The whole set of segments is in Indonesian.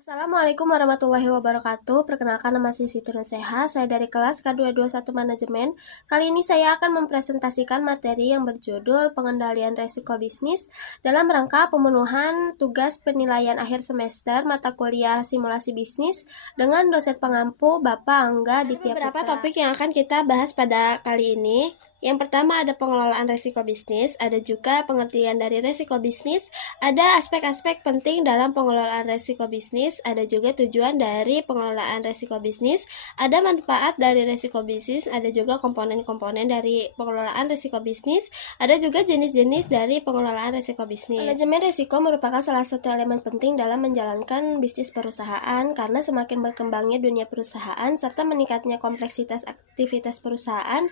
Assalamualaikum warahmatullahi wabarakatuh. Perkenalkan, nama saya Siti Nuseha. Saya dari kelas K221 Manajemen. Kali ini saya akan mempresentasikan materi yang berjudul Pengendalian Resiko Bisnis dalam rangka pemenuhan tugas penilaian akhir semester mata kuliah Simulasi Bisnis dengan dosen pengampu Bapak Angga Ditya Putra. Beberapa topik yang akan kita bahas pada kali ini. Yang pertama ada pengelolaan resiko bisnis, ada juga pengertian dari resiko bisnis, ada aspek-aspek penting dalam pengelolaan resiko bisnis, ada juga tujuan dari pengelolaan resiko bisnis, ada manfaat dari resiko bisnis, ada juga komponen-komponen dari pengelolaan resiko bisnis, ada juga jenis-jenis dari pengelolaan resiko bisnis. Manajemen resiko merupakan salah satu elemen penting dalam menjalankan bisnis perusahaan karena semakin berkembangnya dunia perusahaan serta meningkatnya kompleksitas aktivitas perusahaan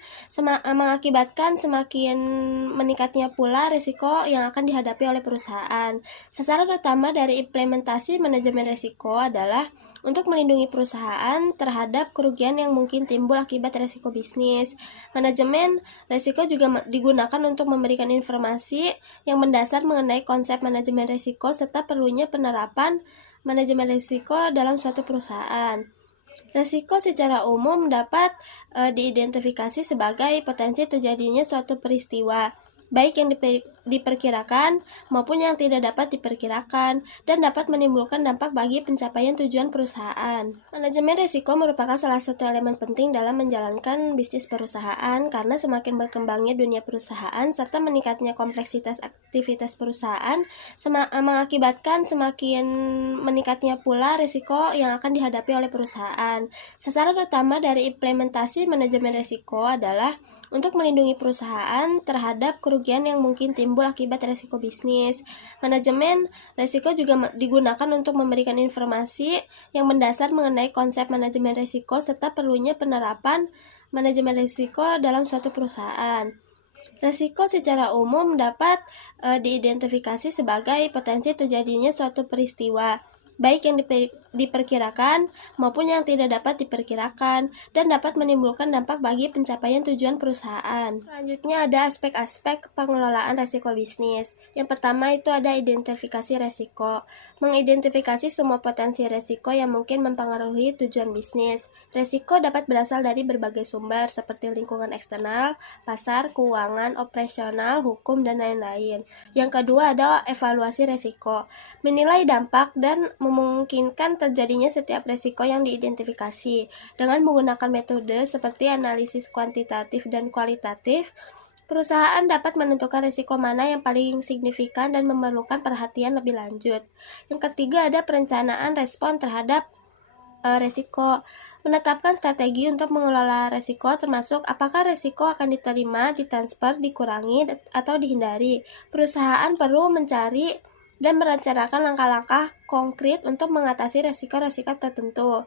mengakibatkan semakin meningkatnya pula risiko yang akan dihadapi oleh perusahaan. Sasaran utama dari implementasi manajemen risiko adalah untuk melindungi perusahaan terhadap kerugian yang mungkin timbul akibat risiko bisnis. Manajemen risiko juga digunakan untuk memberikan informasi yang mendasar mengenai konsep manajemen risiko serta perlunya penerapan manajemen risiko dalam suatu perusahaan. Risiko secara umum dapat diidentifikasi sebagai potensi terjadinya suatu peristiwa, baik yang diperkirakan maupun yang tidak dapat diperkirakan, dan dapat menimbulkan dampak bagi pencapaian tujuan perusahaan. Manajemen risiko merupakan salah satu elemen penting dalam menjalankan bisnis perusahaan karena semakin berkembangnya dunia perusahaan serta meningkatnya kompleksitas aktivitas perusahaan mengakibatkan semakin meningkatnya pula risiko yang akan dihadapi oleh perusahaan. Sasaran utama dari implementasi manajemen risiko adalah untuk melindungi perusahaan terhadap kerugian yang mungkin timbul akibat risiko bisnis. Manajemen risiko juga digunakan untuk memberikan informasi yang mendasar mengenai konsep manajemen risiko serta perlunya penerapan manajemen risiko dalam suatu perusahaan. Risiko secara umum dapat diidentifikasi sebagai potensi terjadinya suatu peristiwa, baik yang diperkirakan maupun yang tidak dapat diperkirakan, dan dapat menimbulkan dampak bagi pencapaian tujuan perusahaan. Selanjutnya ada aspek-aspek pengelolaan risiko bisnis. Yang pertama itu ada identifikasi risiko. Mengidentifikasi semua potensi risiko yang mungkin mempengaruhi tujuan bisnis. Risiko dapat berasal dari berbagai sumber seperti lingkungan eksternal, pasar, keuangan, operasional, hukum, dan lain-lain. Yang kedua ada evaluasi risiko. Menilai dampak dan memungkinkan terjadinya setiap risiko yang diidentifikasi. Dengan menggunakan metode seperti analisis kuantitatif dan kualitatif, perusahaan dapat menentukan risiko mana yang paling signifikan dan memerlukan perhatian lebih lanjut. Yang ketiga ada perencanaan respon terhadap risiko. Menetapkan strategi untuk mengelola risiko termasuk apakah risiko akan diterima, ditransfer, dikurangi, atau dihindari. Perusahaan perlu mencari dan merencanakan langkah-langkah konkret untuk mengatasi risiko-risiko tertentu.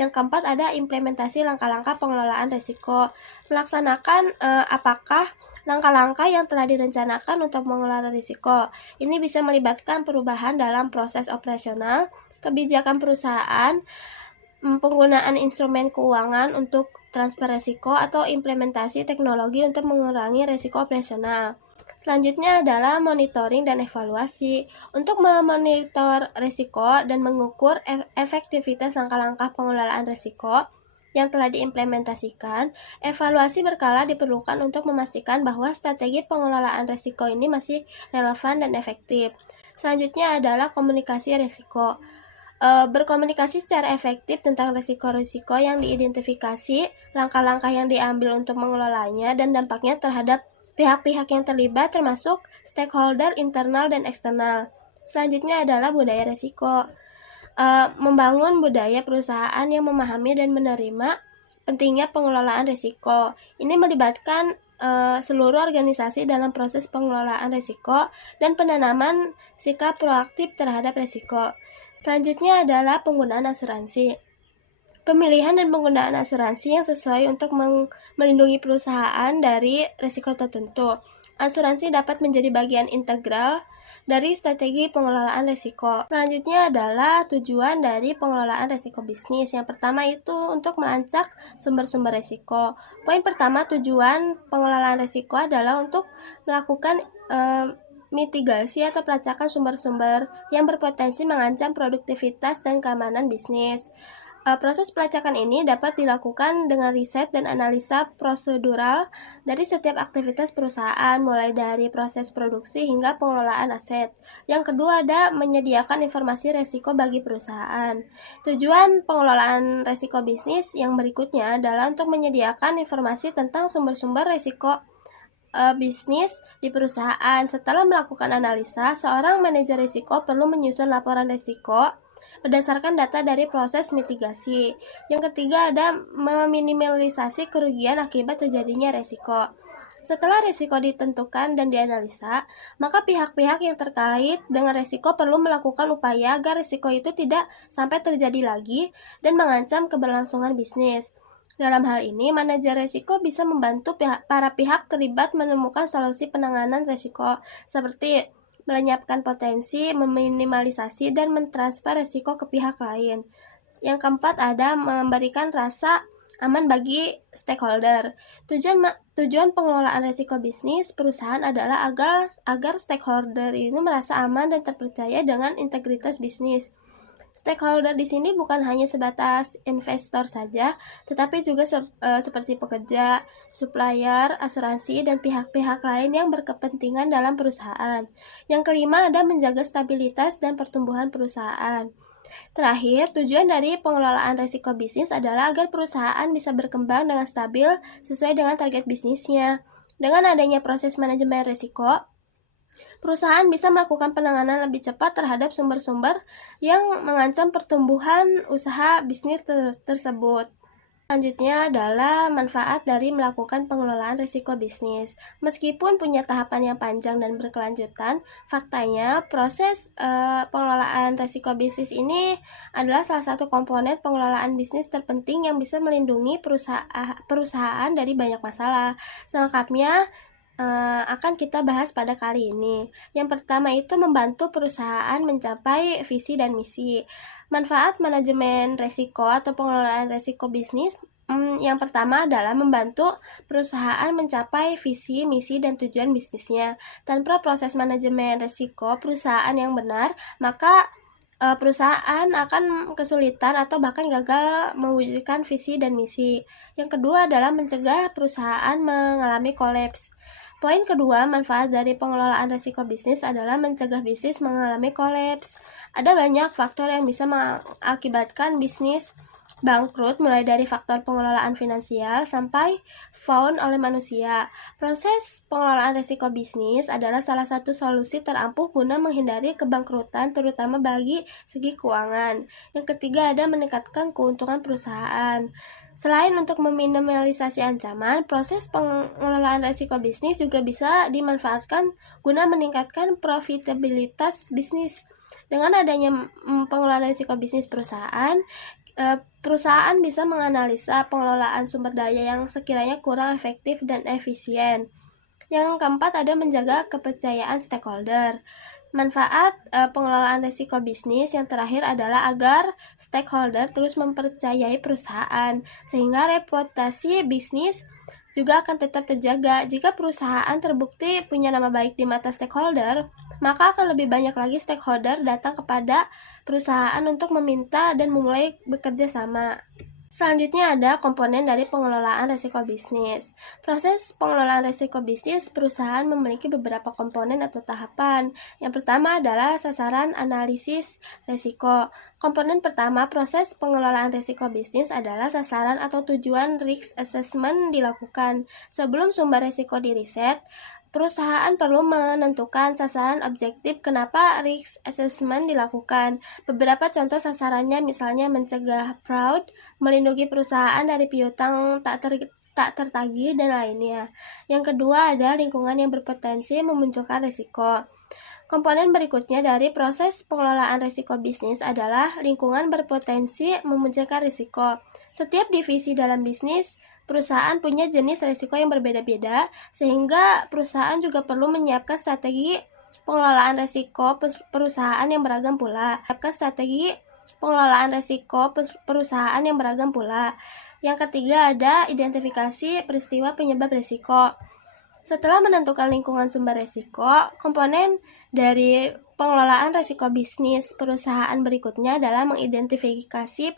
Yang keempat ada implementasi langkah-langkah pengelolaan risiko. Melaksanakan apakah langkah-langkah yang telah direncanakan untuk mengelola risiko. Ini bisa melibatkan perubahan dalam proses operasional, kebijakan perusahaan, penggunaan instrumen keuangan untuk transfer risiko, atau implementasi teknologi untuk mengurangi risiko operasional. Selanjutnya adalah monitoring dan evaluasi. Untuk memonitor risiko dan mengukur efektivitas langkah-langkah pengelolaan risiko yang telah diimplementasikan, evaluasi berkala diperlukan untuk memastikan bahwa strategi pengelolaan risiko ini masih relevan dan efektif. Selanjutnya adalah komunikasi risiko. Berkomunikasi secara efektif tentang risiko-risiko yang diidentifikasi, langkah-langkah yang diambil untuk mengelolanya, dan dampaknya terhadap pihak-pihak yang terlibat termasuk stakeholder internal dan eksternal. Selanjutnya adalah budaya risiko. Membangun budaya perusahaan yang memahami dan menerima pentingnya pengelolaan risiko. Ini melibatkan seluruh organisasi dalam proses pengelolaan risiko dan penanaman sikap proaktif terhadap risiko. Selanjutnya adalah penggunaan asuransi. Pemilihan dan penggunaan asuransi yang sesuai untuk melindungi perusahaan dari risiko tertentu. Asuransi dapat menjadi bagian integral dari strategi pengelolaan risiko. Selanjutnya adalah tujuan dari pengelolaan risiko bisnis. Yang pertama itu untuk melacak sumber-sumber risiko. Poin pertama, tujuan pengelolaan risiko adalah untuk melakukan mitigasi atau pelacakan sumber-sumber yang berpotensi mengancam produktivitas dan keamanan bisnis. Proses pelacakan ini dapat dilakukan dengan riset dan analisa prosedural dari setiap aktivitas perusahaan, mulai dari proses produksi hingga pengelolaan aset. Yang kedua ada menyediakan informasi resiko bagi perusahaan. Tujuan pengelolaan resiko bisnis yang berikutnya adalah untuk menyediakan informasi tentang sumber-sumber resiko bisnis di perusahaan. Setelah melakukan analisa, seorang manajer risiko perlu menyusun laporan risiko berdasarkan data dari proses mitigasi. Yang ketiga ada meminimalisasi kerugian akibat terjadinya risiko. Setelah risiko ditentukan dan dianalisa, maka pihak-pihak yang terkait dengan risiko perlu melakukan upaya agar risiko itu tidak sampai terjadi lagi dan mengancam keberlangsungan bisnis. Dalam hal ini, manajer risiko bisa membantu para pihak terlibat menemukan solusi penanganan risiko, seperti melenyapkan potensi, meminimalisasi, dan mentransfer risiko ke pihak lain. Yang keempat ada memberikan rasa aman bagi stakeholder. Tujuan pengelolaan risiko bisnis perusahaan adalah agar stakeholder ini merasa aman dan terpercaya dengan integritas bisnis. Stakeholder di sini bukan hanya sebatas investor saja, tetapi juga seperti pekerja, supplier, asuransi, dan pihak-pihak lain yang berkepentingan dalam perusahaan. Yang kelima ada menjaga stabilitas dan pertumbuhan perusahaan. Terakhir, tujuan dari pengelolaan risiko bisnis adalah agar perusahaan bisa berkembang dengan stabil sesuai dengan target bisnisnya. Dengan adanya proses manajemen risiko, perusahaan bisa melakukan penanganan lebih cepat terhadap sumber-sumber yang mengancam pertumbuhan usaha bisnis tersebut. Selanjutnya adalah manfaat dari melakukan pengelolaan risiko bisnis. Meskipun punya tahapan yang panjang dan berkelanjutan, faktanya proses pengelolaan risiko bisnis ini adalah salah satu komponen pengelolaan bisnis terpenting yang bisa melindungi perusahaan dari banyak masalah. Selengkapnya akan kita bahas pada kali ini. Yang pertama itu membantu perusahaan mencapai visi dan misi. Manfaat manajemen risiko atau pengelolaan risiko bisnis yang pertama adalah membantu perusahaan mencapai visi, misi, dan tujuan bisnisnya. Tanpa proses manajemen risiko perusahaan yang benar, maka perusahaan akan kesulitan atau bahkan gagal mewujudkan visi dan misi. Yang kedua adalah mencegah perusahaan mengalami kolaps. Poin kedua, manfaat dari pengelolaan risiko bisnis adalah mencegah bisnis mengalami kolaps. Ada banyak faktor yang bisa mengakibatkan bisnis bangkrut, mulai dari faktor pengelolaan finansial sampai faun oleh manusia. Proses pengelolaan risiko bisnis adalah salah satu solusi terampuh guna menghindari kebangkrutan, terutama bagi segi keuangan. Yang ketiga ada meningkatkan keuntungan perusahaan. Selain untuk meminimalisasi ancaman, proses pengelolaan risiko bisnis juga bisa dimanfaatkan guna meningkatkan profitabilitas bisnis. Dengan adanya pengelolaan risiko bisnis perusahaan bisa menganalisa pengelolaan sumber daya yang sekiranya kurang efektif dan efisien. Yang keempat ada menjaga kepercayaan stakeholder. Manfaat pengelolaan risiko bisnis yang terakhir adalah agar stakeholder terus mempercayai perusahaan, sehingga reputasi bisnis juga akan tetap terjaga. Jika perusahaan terbukti punya nama baik di mata stakeholder, maka akan lebih banyak lagi stakeholder datang kepada perusahaan untuk meminta dan memulai bekerja sama. Selanjutnya ada komponen dari pengelolaan risiko bisnis. Proses pengelolaan risiko bisnis perusahaan memiliki beberapa komponen atau tahapan. Yang pertama adalah sasaran analisis risiko. Komponen pertama proses pengelolaan risiko bisnis adalah sasaran atau tujuan risk assessment dilakukan. Sebelum sumber risiko diriset, perusahaan perlu menentukan sasaran objektif kenapa risk assessment dilakukan. Beberapa contoh sasarannya misalnya mencegah fraud, melindungi perusahaan dari piutang tak tertagih, dan lainnya. Yang kedua ada lingkungan yang berpotensi memunculkan risiko. Komponen berikutnya dari proses pengelolaan risiko bisnis adalah lingkungan berpotensi memunculkan risiko. Setiap divisi dalam bisnis perusahaan punya jenis risiko yang berbeda-beda, sehingga perusahaan juga perlu menyiapkan strategi pengelolaan risiko perusahaan yang beragam pula. Yang ketiga ada identifikasi peristiwa penyebab risiko. Setelah menentukan lingkungan sumber risiko, komponen dari pengelolaan risiko bisnis perusahaan berikutnya adalah mengidentifikasi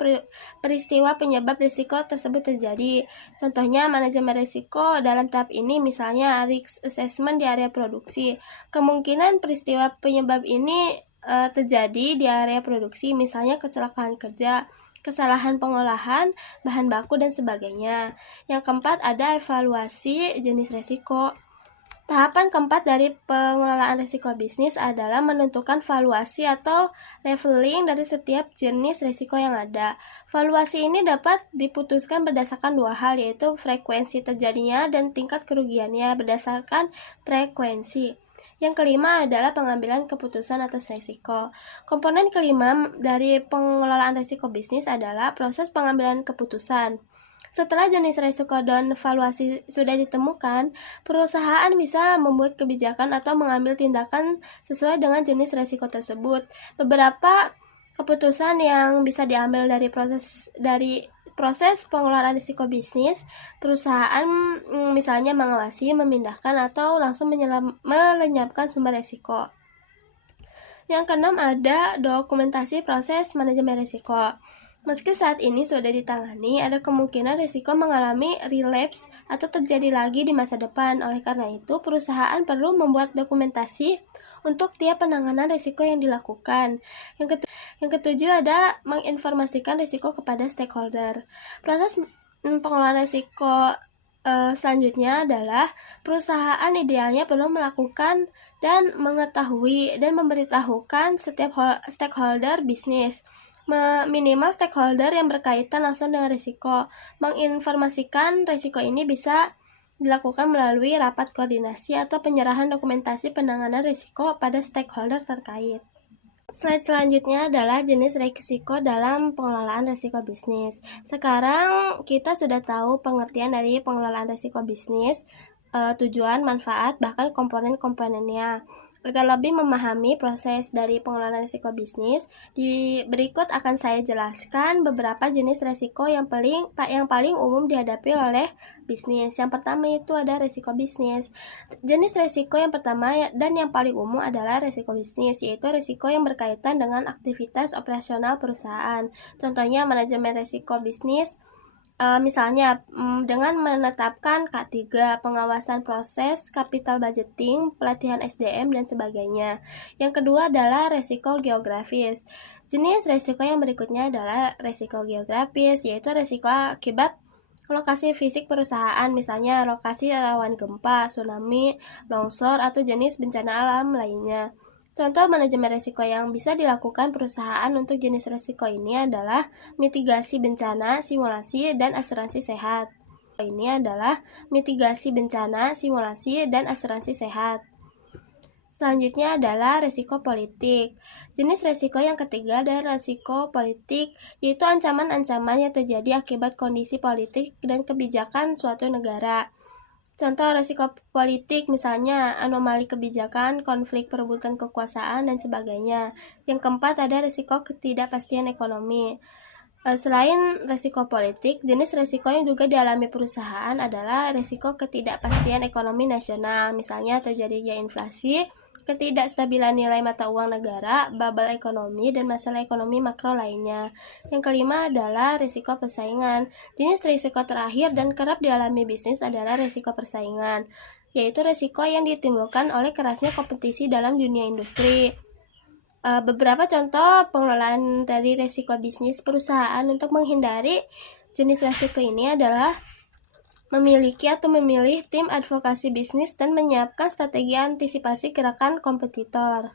peristiwa penyebab risiko tersebut terjadi. Contohnya, manajemen risiko dalam tahap ini misalnya risk assessment di area produksi. Kemungkinan peristiwa penyebab ini terjadi di area produksi, misalnya kecelakaan kerja, kesalahan pengolahan, bahan baku, dan sebagainya. Yang keempat, ada evaluasi jenis risiko. Tahapan keempat dari pengelolaan risiko bisnis adalah menentukan valuasi atau leveling dari setiap jenis risiko yang ada. Valuasi ini dapat diputuskan berdasarkan dua hal, yaitu frekuensi terjadinya dan tingkat kerugiannya berdasarkan frekuensi. Yang kelima adalah pengambilan keputusan atas risiko. Komponen kelima dari pengelolaan risiko bisnis adalah proses pengambilan keputusan. Setelah jenis risiko dan valuasi sudah ditemukan, perusahaan bisa membuat kebijakan atau mengambil tindakan sesuai dengan jenis risiko tersebut. Beberapa keputusan yang bisa diambil dari proses pengelolaan risiko bisnis, perusahaan misalnya mengawasi, memindahkan, atau langsung melenyapkan sumber risiko. Yang keenam ada dokumentasi proses manajemen risiko. Meski saat ini sudah ditangani, ada kemungkinan risiko mengalami relapse atau terjadi lagi di masa depan. Oleh karena itu, perusahaan perlu membuat dokumentasi untuk tiap penanganan risiko yang dilakukan. Yang ketujuh ada menginformasikan risiko kepada stakeholder. Proses pengelolaan risiko selanjutnya adalah perusahaan idealnya perlu melakukan dan mengetahui dan memberitahukan setiap stakeholder bisnis. Minimal stakeholder yang berkaitan langsung dengan risiko. Menginformasikan risiko ini bisa dilakukan melalui rapat koordinasi atau penyerahan dokumentasi penanganan risiko pada stakeholder terkait. Slide selanjutnya adalah jenis risiko dalam pengelolaan risiko bisnis. Sekarang kita sudah tahu pengertian dari pengelolaan risiko bisnis, tujuan, manfaat, bahkan komponen-komponennya. Agar lebih memahami proses dari pengelolaan risiko bisnis, di berikut akan saya jelaskan beberapa jenis risiko yang paling umum dihadapi oleh bisnis. Yang pertama itu ada risiko bisnis. Jenis risiko yang pertama dan yang paling umum adalah risiko bisnis, yaitu risiko yang berkaitan dengan aktivitas operasional perusahaan. Contohnya manajemen risiko bisnis, misalnya dengan menetapkan K3, pengawasan proses, capital budgeting, pelatihan SDM, dan sebagainya. Yang kedua adalah risiko geografis. Jenis risiko yang berikutnya adalah risiko geografis, yaitu risiko akibat lokasi fisik perusahaan, misalnya lokasi rawan gempa, tsunami, longsor, atau jenis bencana alam lainnya. Contoh manajemen risiko yang bisa dilakukan perusahaan untuk jenis risiko ini adalah mitigasi bencana, simulasi, dan asuransi sehat. Ini adalah mitigasi bencana, simulasi, dan asuransi sehat. Selanjutnya adalah risiko politik. Jenis risiko yang ketiga adalah risiko politik, yaitu ancaman-ancaman yang terjadi akibat kondisi politik dan kebijakan suatu negara. Contoh risiko politik misalnya anomali kebijakan, konflik perebutan kekuasaan, dan sebagainya. Yang keempat ada risiko ketidakpastian ekonomi. Selain risiko politik, jenis risiko yang juga dialami perusahaan adalah risiko ketidakpastian ekonomi nasional, misalnya terjadinya inflasi, ketidakstabilan nilai mata uang negara, bubble ekonomi, dan masalah ekonomi makro lainnya. Yang kelima adalah risiko persaingan. Jenis risiko terakhir dan kerap dialami bisnis adalah risiko persaingan, yaitu risiko yang ditimbulkan oleh kerasnya kompetisi dalam dunia industri. Beberapa contoh pengelolaan dari risiko bisnis perusahaan untuk menghindari jenis risiko ini adalah memiliki atau memilih tim advokasi bisnis dan menyiapkan strategi antisipasi gerakan kompetitor.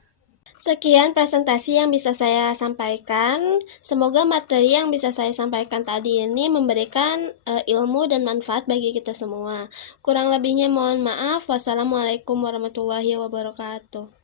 Sekian presentasi yang bisa saya sampaikan. Semoga materi yang bisa saya sampaikan tadi ini memberikan ilmu dan manfaat bagi kita semua. Kurang lebihnya mohon maaf. Wassalamualaikum warahmatullahi wabarakatuh.